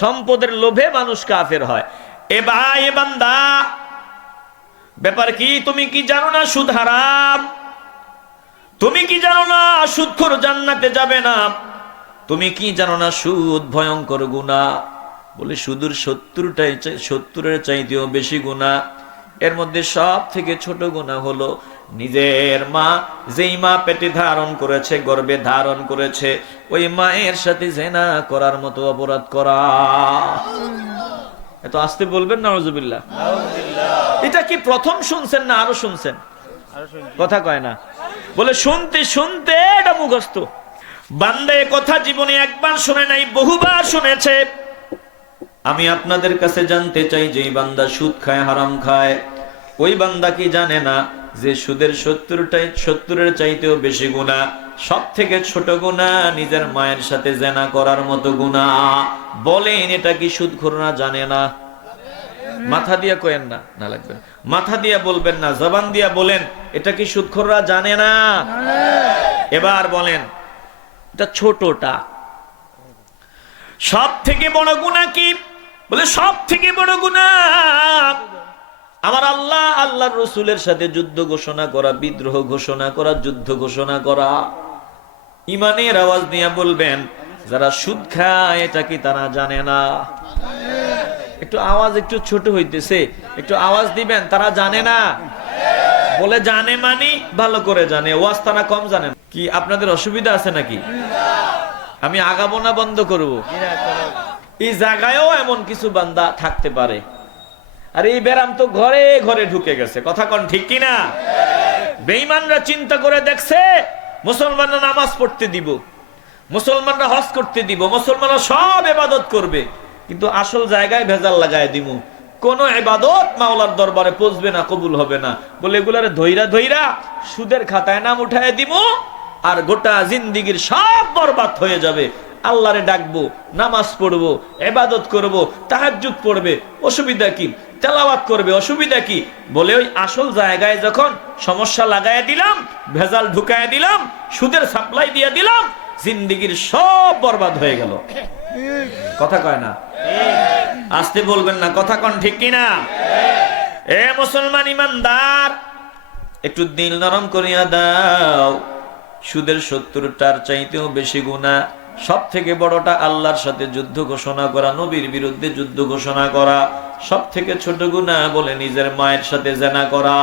সম্পদের লোভে মানুষ কাফের হয়। এ এ বান্দা, ব্যাপার কি? তুমি কি জানো না সুদ হারাম? তুমি কি জানো না সুদখোর জান্নাতে যাবে না? তুমি কি জানো না সুদ ভয়ঙ্কর গুণা? বলে সুদূর সত্তরটাই সত্তরের চাইতেও বেশি গুণা। এর মধ্যে সব থেকে ছোট গুণা হলো নিজের মা যেই মা পেটে ধারণ করেছে গর্বে ধারণ করেছে ওই মায়ের সাথে জেনা করার মতো অপরাধ করা। এত আসতে বলবেন না নজুবিল্লাহ এটা কি প্রথম শুনছেন না আরও শুনছেন? কথা কয় না। বলে শুনতে শুনতে এটা মুখস্থ। বান্দা কথা জীবনে একবার শুনে নাই বহুবার শুনেছে। আমি আপনাদের কাছে জানতে চাই যে বান্দা সুদ খায় হারাম খায় ওই বান্দা কি জানে না যে সুদের সত্তরটাই, সত্তরের চাইতেও বেশি গুণা সব থেকে ছোট গুণা, নিজের মায়ের সাথে জেনা করার মতো গুণা। বলেন, এটা কি সুদ না জানে না? মাথা দিয়া কয়েন না না লাগবে মাথা দিয়া বলবেন না, জবান দিয়া বলেন, এটা কি সুদখোররা জানে না? এবার বলেন, এটা ছোটটা। সব থেকে বড় গুণা কি? বলে সব থেকে বড় গুণা আমার আল্লাহ, আল্লাহর রসুলের সাথে যুদ্ধ ঘোষণা করা, বিদ্রোহ ঘোষণা করা, যুদ্ধ ঘোষণা করা। ইমানের আওয়াজ নিয়ে বলবেন, যারা সুদ খায়, এটা কি তারা জানে না? একটু আওয়াজ একটু ছোট হইতেছে, একটু আওয়াজ দিবেন, তারা জানে না? বলে জানে মানি, ভালো করে জানে, ওয়াজ তারা কম জানেন কি আপনাদের অসুবিধা আছে নাকি? আমি আগাবো না বন্ধ করব? এই জায়গায়ও এমন কিছু বান্দা থাকতে পারে। আর এই ব্যারাম তো ঘরে ঘরে ঢুকে গেছে। কথা কোন ঠিক কিনা? বেঈমানরা চিন্তা করে দেখছে, মুসলমানরা নামাজ পড়তে দিব, মুসলমানরা হজ করতে দিব, মুসলমানরা সব এবাদত করবে। কিন্তু আসল জায়গায় ভেজাল লাগায় দিব কোন এবাদত মাওলার দরবারে পৌঁছবে না, কবুল হবে না। বলে এগুলারে ধৈরা ধৈরা সুদের খাতায় নাম উঠায় দিব আর গোটা জিন্দিগির সব বরবাদ হয়ে যাবে। আল্লাহরে ডাকবো, নামাজ পড়ব, এবাদত করব, তাহাজ্জুদ পড়বে, অসুবিধা কি? তেলাওয়াত করবে, অসুবিধা কি? বলে ওই আসল জায়গায় যখন সমস্যা লাগায় দিলাম, ভেজাল ঢুকায় দিলাম, সুদের সাপ্লাই দিয়ে দিলাম, জিন্দিগির সব বরবাদ হয়ে গেল। কথা কয় না? আসতে বলবেন না, কথা কন ঠিক কিনা? এ মুসলমান ইমানদার, একটু দিল নরম করিয়া দাও, সুদের সত্তরটার চাইতেও বেশি গুণা সব থেকে বড়টা আল্লাহর সাথে যুদ্ধ ঘোষণা করা, নবীর বিরুদ্ধে যুদ্ধ ঘোষণা করা সব থেকে ছোট গুণা বলে নিজের মায়ের সাথে জেনা করা।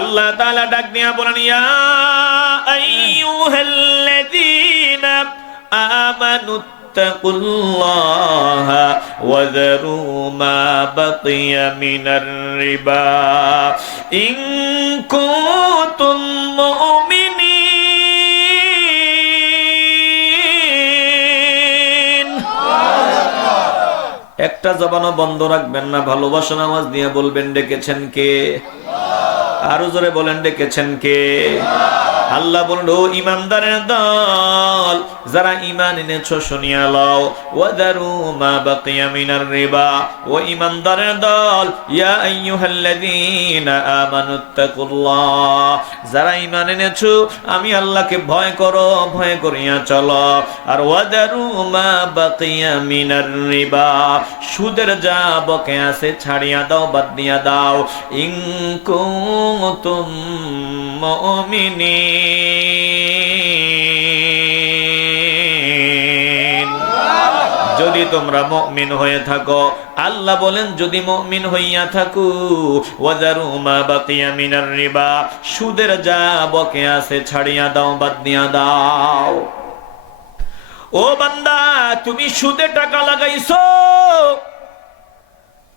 আল্লাহ তালা ডাক নিয়া বলেন, ইয়া আইয়ুহাল্লাযীনা আমানুত্তাকুল্লাহা ওয়া মিনার রিবা। একটা জবানও বন্ধ রাখবেন না, ভালোবাসা নামাজ নিয়ে বলবেন, ডেকেছেন কে? আরও জোরে বলেন, ডেকেছেন কে? আল্লাহ বলল, ও ইমানদারের দল, যারা ইমান এনেছো শুনিয়া লও। ওয়াদারু মা বাকিয়া মিনার রিবা। ও ইমানদারের দল, ইয়া আইয়ুহাল্লাযীনা আমানুত্তাকুল্লাহ যারা ইমান এনেছো, আমি আল্লাহকে ভয় করো, ভয় করিয়া চলো। আর ওয়াদারু মা বাকিয়া মিনার রিবা। সুদের যা বকে আছে, ছাড়িয়া দাও, বাদ দিয়া দাও। ইন কুনতুম মুমিনিন। যদি তোমরা হয়ে থাকো, আল্লাহ বলেন, যদি হইয়া থাকো বাকিয়া মিনার রিবা, সুদের যা বকে আছে ছাড়িয়া দাও, বাদ দিয়া দাও। ও বান্দা, তুমি সুদে টাকা লাগাইছো।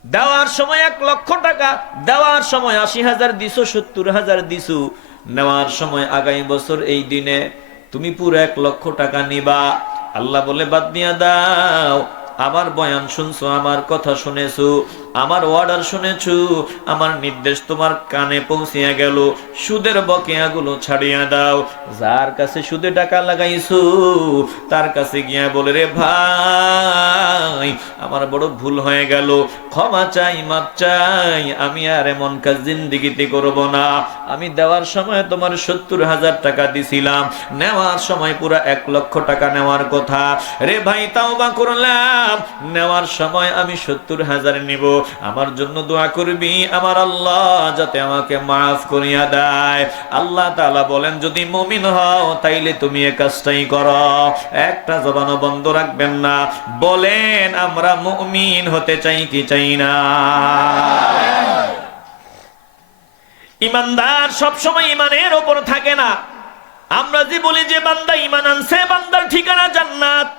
দেওয়ার সময় এক লক্ষ টাকা, দেওয়ার সময় আশি হাজার দিছো, সত্তর হাজার দিছো। নেওয়ার সময় আগামী বছর এই দিনে তুমি পুরো এক লক্ষ টাকা নিবা। আল্লাহ বলে, বাদ দিয়া দাও। আমার বয়ান শুনছো, আমার কথা শুনেছো, আমার অর্ডার শুনেছো, আমার নির্দেশ তোমার কানে পৌঁছিয়া গেল, সুদের বকেয়াগুলো ছাড়িয়া দাও। যার কাছে সুদে টাকা লাগাইছো, তার কাছে গিয়া বলে, রে ভাই, আমার বড় ভুল হয়ে গেল, ক্ষমা চাই মাপ চাই, আমি আর এমন কাজ জিন্দিগিতে করব না। আমি দেওয়ার সময় তোমার সত্তর হাজার টাকা দিছিলাম, নেওয়ার সময় পুরা এক লক্ষ টাকা নেওয়ার কথা। রে ভাই তাও বা করলাম নেওয়ার সময় আমি সত্তর হাজার নিব। আমার জন্য দোয়া করবি, আমার আল্লাহ যাতে আমাকে মাফ করিয়া দেয়। আল্লাহ তাআলা বলেন, যদি মমিন হও, তাইলে তুমি এ কাজটাই করো। একটা জবানও বন্ধ রাখবেন না। বলেন, আমরা মুমিন হতে চাই কি চাই না? ইমানদার সবসময় ইমানের ওপর থাকে না। আমরা যে বলি যে বান্দা ইমান আনছে, বান্দার ঠিকানা জান্নাত।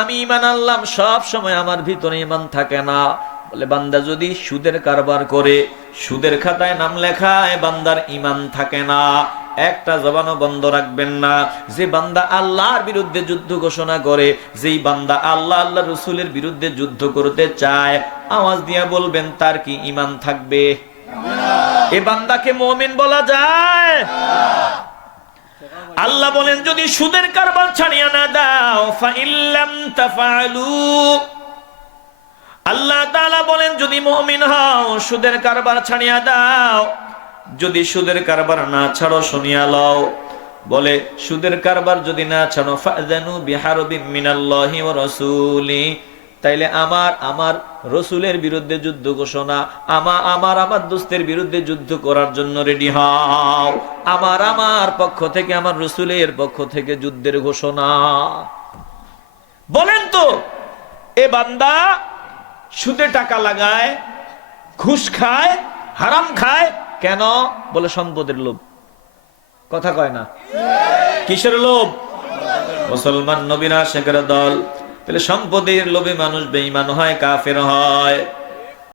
আমি ইমান আনলাম, সব সময় আমার ভিতরে ইমান থাকে না। বলে, বান্দা, যদি সুদের কারবার করে, সুদের খাতায় নাম লেখায়, বান্দার ইমান থাকে না। একটা জবানও বন্ধ রাখবেন না। যে বান্দা আল্লাহর বিরুদ্ধে যুদ্ধ ঘোষণা করে, যেই বান্দা আল্লাহ আল্লাহ রসুলের বিরুদ্ধে যুদ্ধ করতে চায়, আওয়াজ দিয়া বলবেন, তার কি ইমান থাকবে? এ বান্দাকে মমিন বলা যায়। আল্লাহ বলেন, যদি সুদের কারবার ছাড়িয়া না দাও, ফাইল্লাম তাফালু। আল্লাহ তাআলা বলেন, যদি মুমিন হও, সুদের কারবার ছাড়িয়া দাও। যদি সুদের কারবার না ছাড়ো, শুনিয়া লও। বলে, সুদের কারবার যদি না ছাড়ো ফাজানু বিহারবিম মিনাল্লাহি ওয়া রাসূলি। তাইলে আমার আমার রসুলের বিরুদ্ধে যুদ্ধ ঘোষণা, আমা, আমার আমার দোস্তের বিরুদ্ধে যুদ্ধ করার জন্য রেডি হও। আমার আমার পক্ষ থেকে, আমার রসুলের পক্ষ থেকে যুদ্ধের ঘোষণা। বলেন তো, এ বান্দা সুদে টাকা লাগায়, ঘুষ খায়, হারাম খায়, কেন? বলে সম্পদের লোভ। কথা কয় না? কিসের লোভ? মুসলমান নবীরা শেখের দল। তাহলে সম্পদের লোভে মানুষ বেঈমান হয় কাফের হয়।